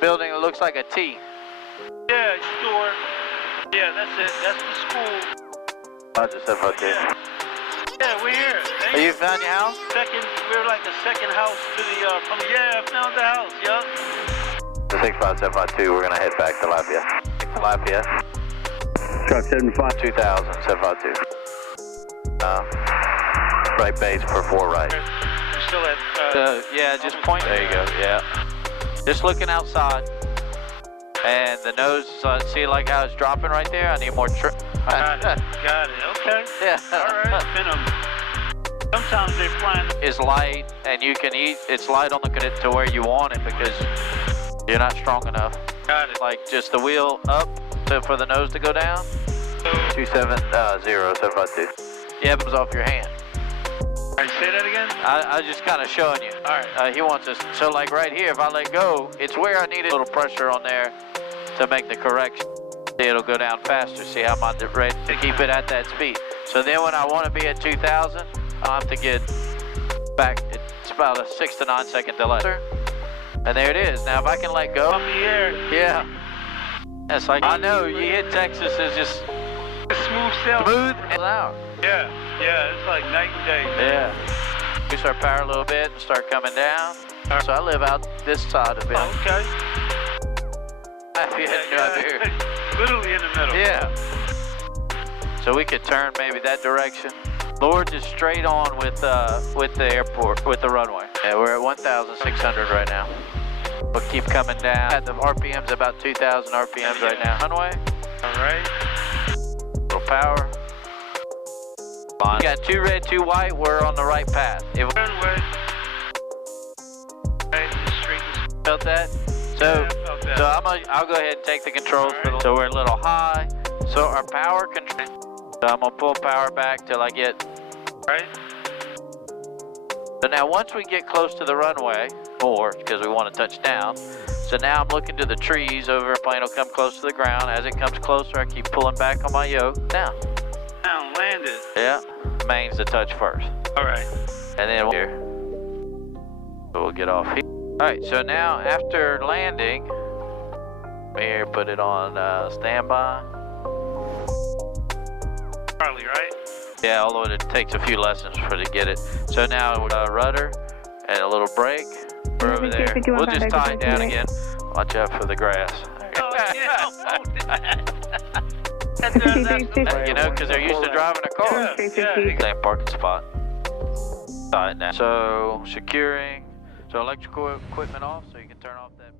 Building that looks like a T. Yeah, store. Yeah, that's it. That's the school. Roger, 752. Yeah, we're here. Have you found your house? We're like the second house to the, yeah, I found the house, yup. 65752, we're gonna head back to Lafayette. Lafayette. Truck 75. 2000, 752. Right base for 4 right. We're still at, yeah, just point. There you go, yeah. Just looking outside. And the nose, see like how it's dropping right there? I need more got it, okay. Yeah. Alright, sometimes they're flying. It's light, and you can eat, it's light on the to where you want it because you're not strong enough. Got it. Like just the wheel up for the nose to go down. 270-752. Yeah, it was off your hand. Alright, say that again? I just kind of showing you. Alright. He wants us, so like right here, if I let go, it's where I needed a little pressure on there to make the correction. It'll go down faster. See how I'm ready to keep it at that speed. So then when I want to be at 2000, I'll have to get back. It's about a 6 to 9 second delay. And there it is. Now if I can let go. Up the air. Yeah. It's like, I know, you hit Texas, is just smooth sail. Smooth and out. Yeah, it's like night and day. Yeah. We start power a little bit and start coming down. So I live out this side of it. Oh, okay. Here. Literally in the middle. Yeah. So we could turn maybe that direction. Lord is straight on with the airport, with the runway. Yeah, we're at 1,600 right now. We'll keep coming down. The RPM's about 2,000 RPMs right now. Runway. All right. Little power. We got 2 red, 2 white. We're on the right path. Runway. Right, straight. Felt that? So I'll go ahead and take the controls. Right. So we're a little high. So our power control. So I'm gonna pull power back till I get. Right. So now once we get close to the runway, more because we want to touch down. So now I'm looking to the trees over. A plane will come close to the ground. As it comes closer, I keep pulling back on my yoke. Down. Down, landed. Yeah. Main's the touch first. All right. And then here. So we'll get off here. All right. So now after landing, here put it on standby. Charlie, right? Yeah, although it takes a few lessons for to get it. So now with a rudder and a little brake, we're over there. We'll just tie it down again. Watch out for the grass. Oh, yeah. You know, because they're used to driving a car. Yeah. Same parking spot. Tie it now. So securing. So electrical equipment off, so you can turn off that.